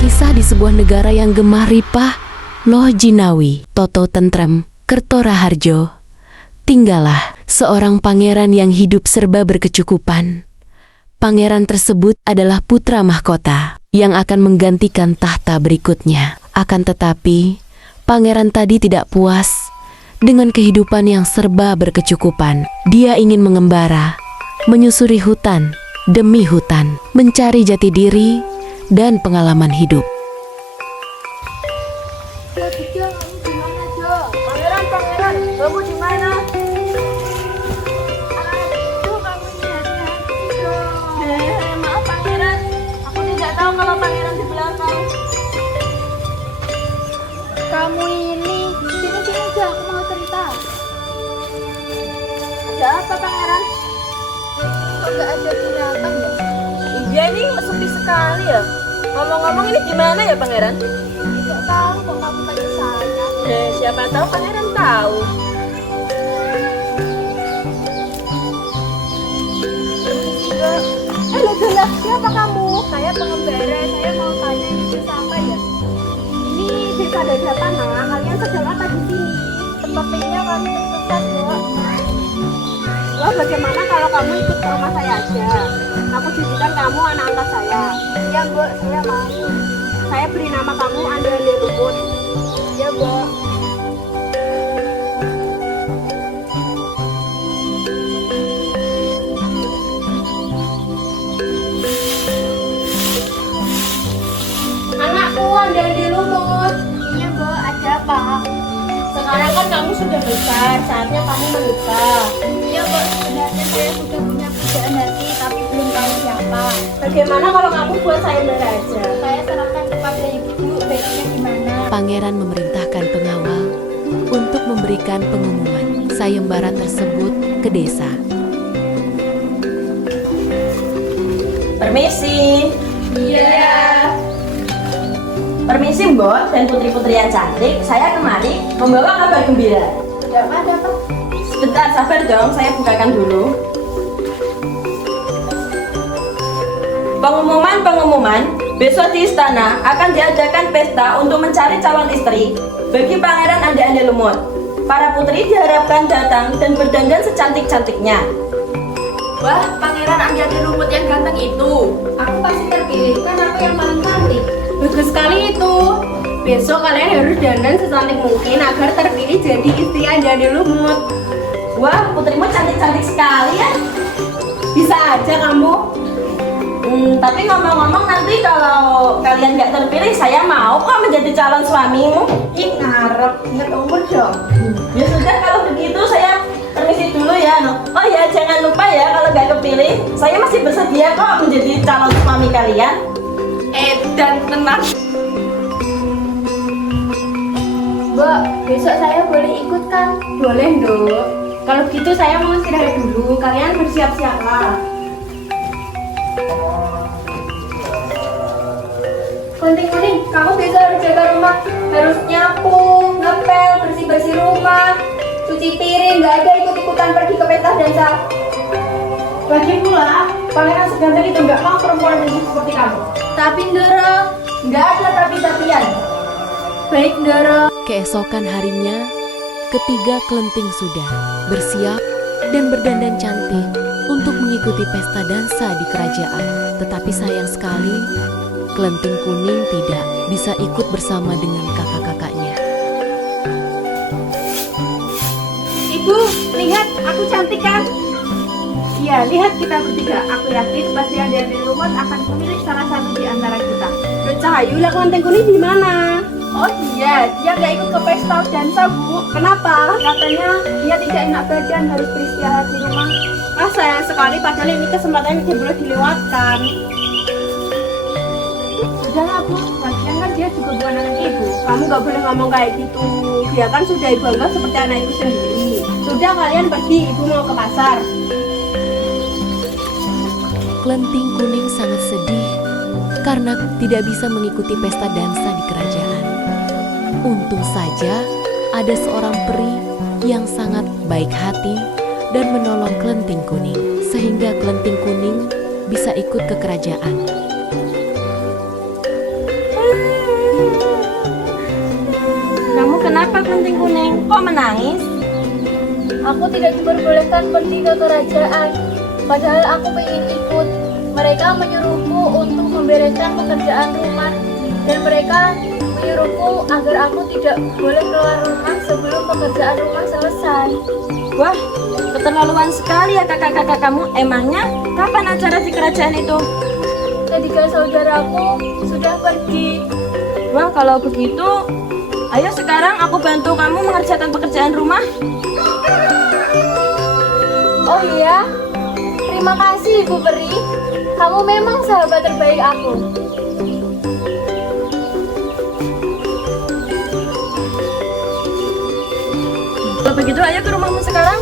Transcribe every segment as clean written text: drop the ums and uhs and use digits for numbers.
Kisah di sebuah negara yang gemah ripah, Loh Jinawi, Toto Tentrem, Kerto Raharjo. Tinggallah seorang pangeran yang hidup serba berkecukupan. Pangeran tersebut adalah putra mahkota yang akan menggantikan tahta berikutnya. Akan tetapi, pangeran tadi tidak puas dengan kehidupan yang serba berkecukupan. Dia ingin mengembara, menyusuri hutan demi hutan, mencari jati diri dan pengalaman hidup. Pangeran, kamu di mana? Maaf pangeran, aku tidak tahu kalau pangeran di belakang. Kamu ini, sini aja, aku mau cerita. Ada apa pangeran? Kok nggak ada binatang ya? Iya ini sepi sekali ya. Ngomong-ngomong ini gimana ya pangeran? Tidak tahu kok kamu tanya saya. Siapa tahu pangeran tahu. Loh, siapa kamu? Saya pengembara, saya mau tanya ini desa apa ya? Ini desa Dadapana, kalian sedang apa di sini? Sepertinya kami tersesat, Bu. Wah, bagaimana kalau kamu ikut ke rumah saya aja? Aku jadikan kamu anak angkat saya. Iya, Bu, saya mau. Saya beri nama kamu Ande-Ande Lumut. Iya, Bu. Anakku Ande-Ande Lumut. Iya, Bu, ada apa? Sekarang kan kamu sudah besar, saatnya kamu menikah. Iya, Bu, sebenarnya saya sudah punya pujaan hati, tapi belum tahu siapa. Bagaimana kalau kamu buat sayembara aja? Saya serahkan kepada ibu, baiknya gimana? Pangeran memerintahkan pengawal untuk memberikan pengumuman sayembara tersebut ke desa. Permisi. Iya. Permisi Mbok dan putri-putri yang cantik, saya kemari membawa kabar gembira. Ada apa? Sebentar, sabar dong, saya bukakan dulu. Pengumuman, besok di istana akan diadakan pesta untuk mencari calon istri bagi Pangeran Ande-Ande Lumut. Para putri diharapkan datang dan berdandan secantik-cantiknya. Wah, Pangeran Ande-Ande Lumut yang ganteng itu. Aku pasti terpilih, kan aku yang paling cantik. Bagus sekali itu. Besok kalian harus dandan secantik mungkin agar terpilih jadi istri Ande-Ande Lumut. Wah, putrimu cantik-cantik sekali ya. Bisa aja kamu. Tapi ngomong-ngomong nanti kalau kalian nggak terpilih, saya mau kok menjadi calon suamimu. Ih, ngarep, ingat umur dong. Ya sudah, kalau begitu saya permisi dulu ya. Oh ya, jangan lupa ya kalau nggak kepilih, saya masih bersedia kok menjadi calon suami kalian. Dan tenang. Mbak, besok saya boleh ikut kan? Boleh dong. Kalau gitu saya mau istirahat dulu. Kalian bersiap-siaplah. Kunting-kunting, kamu besok harus jaga rumah. Harus nyapu, ngepel, bersih-bersih rumah, cuci piring. Nggak ada ikut-ikutan pergi ke pesta dansa. Lagi pula, pangeran seganteng itu nggak mau perempuan begitu seperti kamu. Tapi Ndoro, nggak ada tapi-tapian. Baik Ndoro. Keesokan harinya, ketiga kelenting sudah bersiap dan berdandan cantik untuk mengikuti pesta dansa di kerajaan. Tetapi sayang sekali, kelenting kuning tidak bisa ikut bersama dengan kakak-kakaknya. Ibu, lihat aku cantik kan? Iya, lihat kita bertiga. Aku yakin pasti Ande-Ande Lumut akan memilih salah satu di antara kita. Loh, Cahayu, lah kelenting kuning di mana? Oh iya, dia nggak ikut ke pesta dansa, Bu. Kenapa? Katanya dia tidak enak badan, harus beristirahat di rumah. Ah, sayang sekali, padahal ini kesempatan yang tidak boleh dilewatkan. Sudahlah, Bu. Lagian kan dia juga bukan anak ibu. Kamu nggak boleh ngomong kayak gitu. Dia kan sudah ibu anggap seperti anak ibu sendiri. Sudah, kalian pergi, ibu mau ke pasar. Kelenting kuning sangat sedih karena tidak bisa mengikuti pesta dansa di kerajaan. Untung saja ada seorang peri yang sangat baik hati dan menolong kelenting kuning, sehingga kelenting kuning bisa ikut ke kerajaan. kok menangis? Aku tidak diperbolehkan pergi ke kerajaan, padahal aku ingin ikut. Mereka menyuruhku untuk membereskan pekerjaan rumah, dan mereka menyuruhku agar aku tidak boleh keluar rumah sebelum pekerjaan rumah selesai. Wah, keterlaluan sekali ya kakak-kakak kamu. Emangnya kapan acara di kerajaan itu? Ketiga saudaraku sudah pergi. Wah, kalau begitu, ayo sekarang aku bantu kamu mengerjakan pekerjaan rumah. Oh iya, terima kasih Ibu Peri. Kamu memang sahabat terbaik aku. Kalau begitu, ayo ke rumahmu sekarang.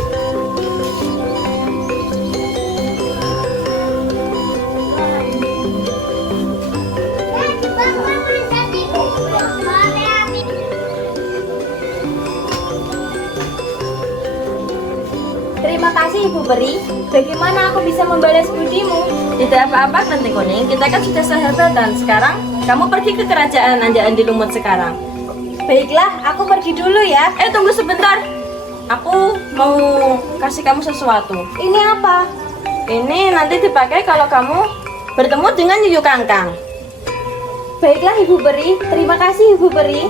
Terima kasih Ibu Peri. Bagaimana aku bisa membalas budimu? Tidak apa-apa, Kelenteng Kuning. Kita kan sudah sahabatan. Sekarang, kamu pergi ke kerajaan Andi Lumut sekarang. Baiklah, aku pergi dulu ya. Tunggu sebentar. Aku mau kasih kamu sesuatu. Ini apa? Ini nanti dipakai kalau kamu bertemu dengan Yuyu Kangkang. Baiklah Ibu Peri. Terima kasih Ibu Peri.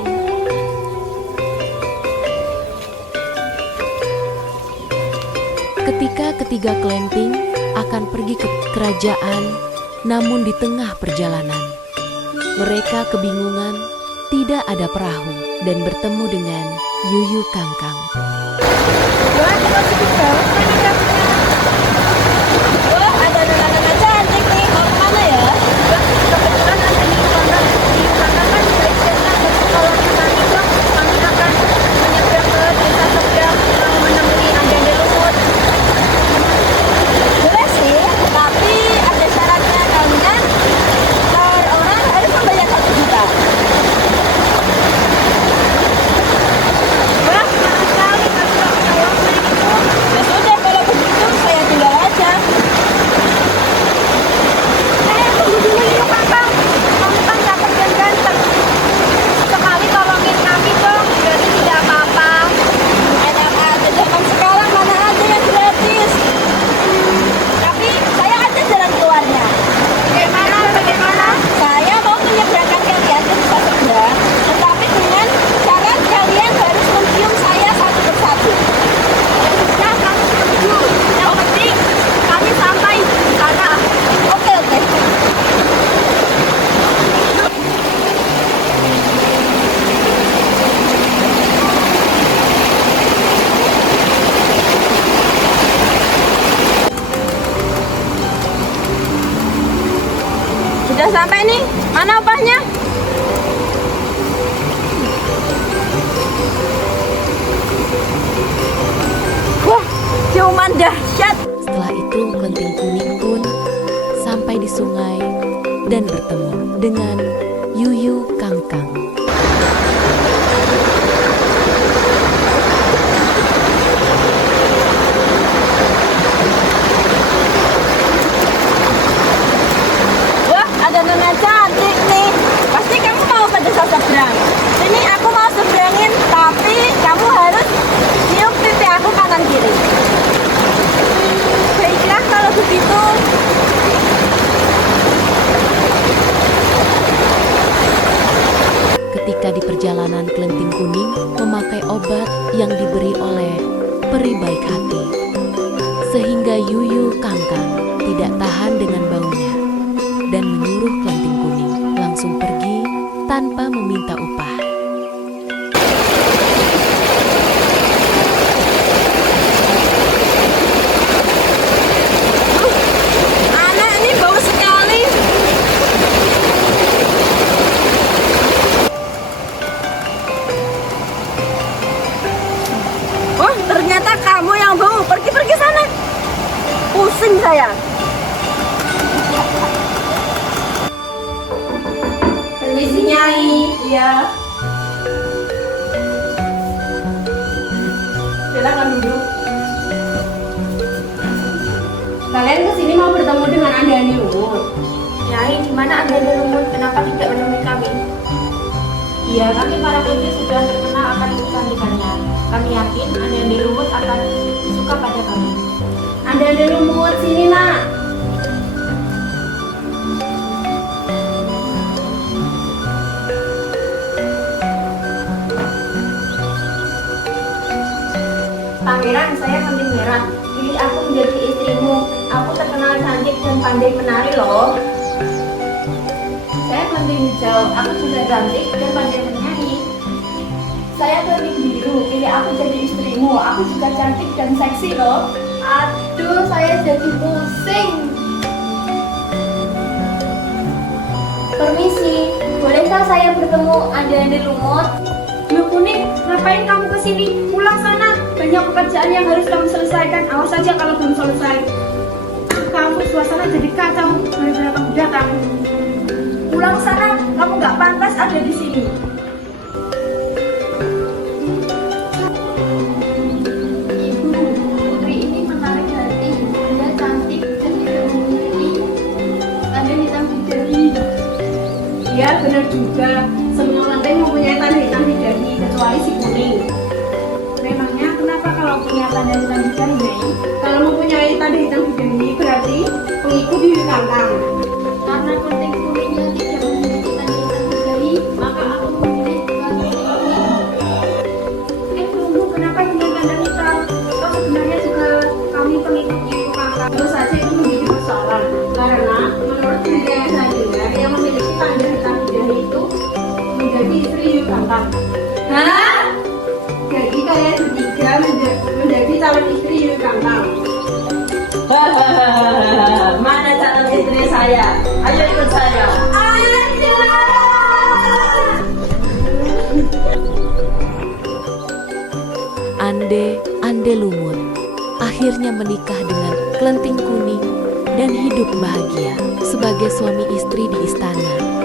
Ketika ketiga kelemping akan pergi ke kerajaan, namun di tengah perjalanan, mereka kebingungan, tidak ada perahu, dan bertemu dengan Yuyu Kangkang. Wah, kita cukup banget pernikahannya. Wah, ada anak-anak cantik nih. Mau kemana ya? Wah, kebetulan ada di Kangkang. Di Kangkang kan baik sekali. Kalau kita nikah, kami akan menyeberang ke desa seberang menemui Andi Lumut. Boleh sih, tapi ada syaratnya. Kalian per orang harus membayar 1 juta. Wah, senang sekali kalau saya beli itu. Ya sudah, kalau begitu saya tinggal aja. Tunggu dulu yuk Kangkang. Kamu kan ganteng dan ganteng. Sekali tolongin kami dong, berarti tidak apa-apa. Enak aja, zaman sekarang mana ada yang gratis. Tapi saya ada jalan keluarnya. Bagaimana? Saya mau menyeberangkan kalian ke desa seberang, tetapi dengan syarat kalian harus mencium saya satu persatu. Ya, kami setuju. Yang penting kami sampai di sana. Oke, oke. Sudah sampai nih. Mana upahnya? Wah, ciuman dahsyat. Setelah itu kelenteng kuning pun sampai di sungai dan bertemu dengan Yuyu Kangkang. Wah, ada nona cantik nih. Pasti kamu mau ke desa seberang. Sini aku mau seberangin, tapi kamu harus cium pipi aku kanan kiri. Baiklah kalau begitu. Ketika di perjalanan kelenteng kuning memakai obat yang diberi oleh peri baik hati, sehingga Yuyu Kangkang tidak tahan dengan baunya dan menyuruh kelenteng kuning langsung pergi tanpa meminta upah. Anak ini bau sekali. Oh, ternyata kamu yang bau. Pergi sana. Pusing saya. Permisi Nyai. Iya. Silakan duduk. Kalian kesini mau bertemu dengan Andi Lumut. Nyai, di mana Andi Lumut? Kenapa tidak menemui kami? Iya, kami para putri sudah terkenal akan kecantikannya. Kami yakin Ande-Ande Lumut akan suka pada kami. Ande-ande lumut, sini nak. Pangeran, saya kambing merah. Pilih aku menjadi istrimu. Aku terkenal cantik dan pandai menari loh. Saya kambing hijau. Aku juga cantik dan pandai menyanyi. Saya kambing biru. Pilih aku jadi istrimu. Aku juga cantik dan seksi loh. Aduh, saya jadi pusing. Permisi, bolehkah saya bertemu Ande-ande Lumut? Yuk kuning, ngapain kamu kesini? Pulang sana. Banyak pekerjaan yang harus kamu selesaikan. Awas saja kalau belum selesai. Kamu suasana jadi kacau gara-gara kamu datang. Pulang sana, kamu nggak pantas ada di sini. Ibu, putri ini menarik hati. Dia cantik dan tidak memiliki tanda hitam di dahi. Iya, benar juga. Semua lantai mempunyai tanda hitam di dahi, kecuali si kuning. Memangnya kenapa kalau punya tanda hitam di dahi, Mei? Kalau mempunyai tanda hitam di dahi, berarti pengikut di kandang. Karena penting kuningnya tidak memiliki tanda hitam di dahi, maka aku memilih kami ini. Tunggu, kenapa dengan tanda hitam? Toh sebenarnya juga kami pengikut di kandang. Terus saja itu menjadi persoalan. Karena menurut penilaian saya, yang memiliki tanda hitam di dahi itu menjadi istri Yukantang. Hah? Jadi kalian bertiga menjadi calon istri Yukantang. Hahaha, mana calon istri saya? Ayo ikut saya. Ande Lumut akhirnya menikah dengan Kelenting Kuning dan hidup bahagia sebagai suami istri di istana.